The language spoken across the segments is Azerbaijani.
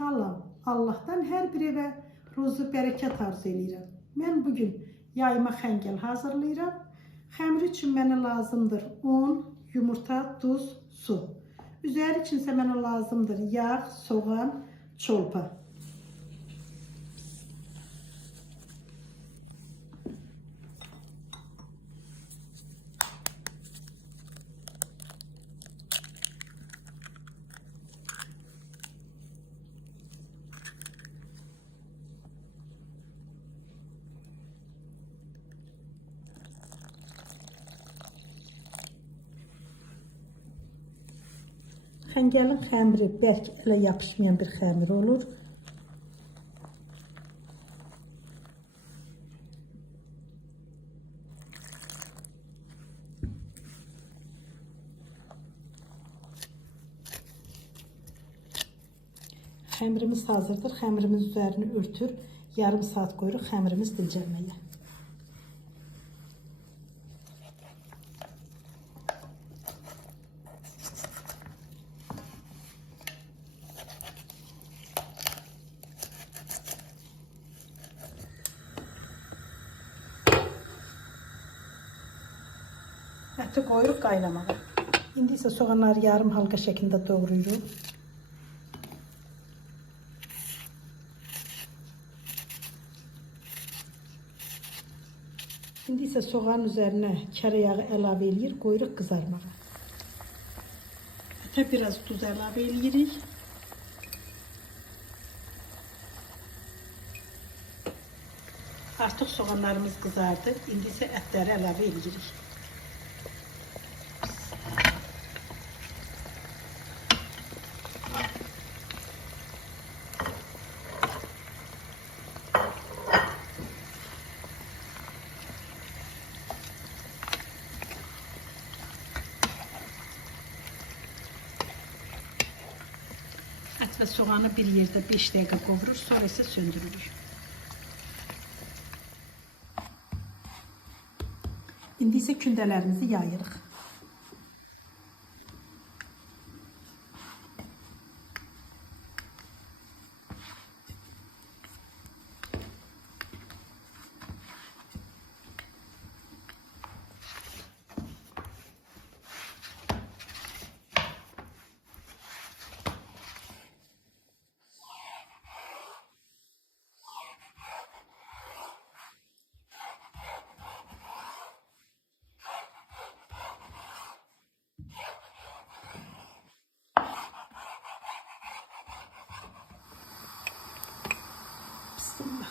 salam. Allah'tan hər bir evə ruzu bərəkət arzu edirəm. Mən bugün yayma xəngəl hazırlayıram. Xəmir üçün mənə lazımdır un, yumurta, duz, su. Üzəri üçün isə mənə lazımdır yağ, soğan, çolpa. Xəngəlin xəmiri bərk ələ yapışmayan bir xəmir olur. Xəmirimiz hazırdır. Xəmirimiz üzərini örtür. Yarım saat qoyuruq xəmirimiz dincəlməyə. Əti qoyuruq qaynamağa. İndi isə soğanları yarım halqa şəklində doğrayırıq. İndi isə soğanın üzərinə kərə yağı əlavə edirik, qoyuruq qızarmağa. Ətə biraz duz əlavə edirik. Artıq soğanlarımız qızardı. İndi isə ətləri əlavə edirik. Ət və soğanı bir yerdə 5 dəqiqə qovurur, sonra isə söndürürük. İndi isə kündələrimizi yayırıq.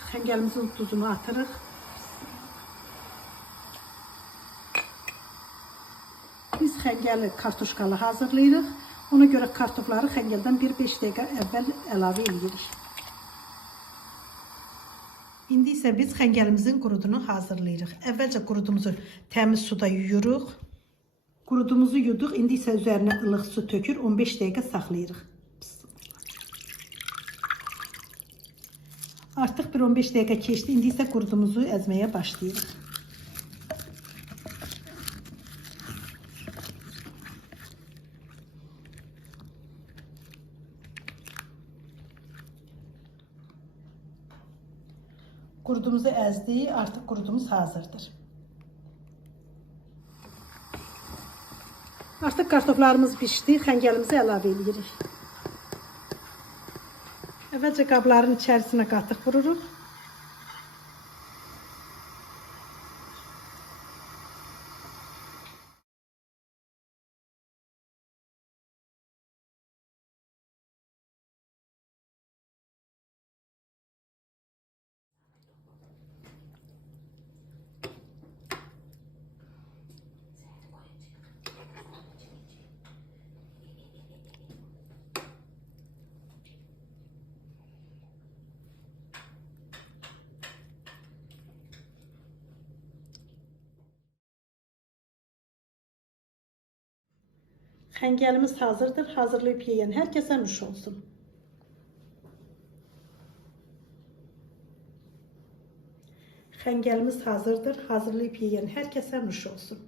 Xəngəlimizin duzunu atırıq. Biz xəngəli kartuşkalı hazırlayırıq. Ona görə kartofları xəngəldən 1-5 dəqiqə əvvəl əlavə edirik. İndi isə biz xəngəlimizin qurudunu hazırlayırıq. Əvvəlcə qurudumuzu təmiz suda yuyuruq. Qurudumuzu yuduq. İndi isə üzərinə ılıq su tökür, 15 dəqiqə saxlayırıq. Artıq bir 15 dəqiqə keçdi. İndi isə qurudumuzu əzməyə başlayırıq. Qurudumuzu əzdik. Artıq qurudumuz hazırdır. Artıq kartoflarımız pişdi. Xəngəlimizi əlavə edirik. Əvvəlcə qabların içərisinə qatıq vururuq. Xəngəlimiz hazırdır. Hazırlayıb yeyən hər kəsə nuş olsun. Xəngəlimiz hazırdır. Hazırlayıb yeyən hər kəsə nuş olsun.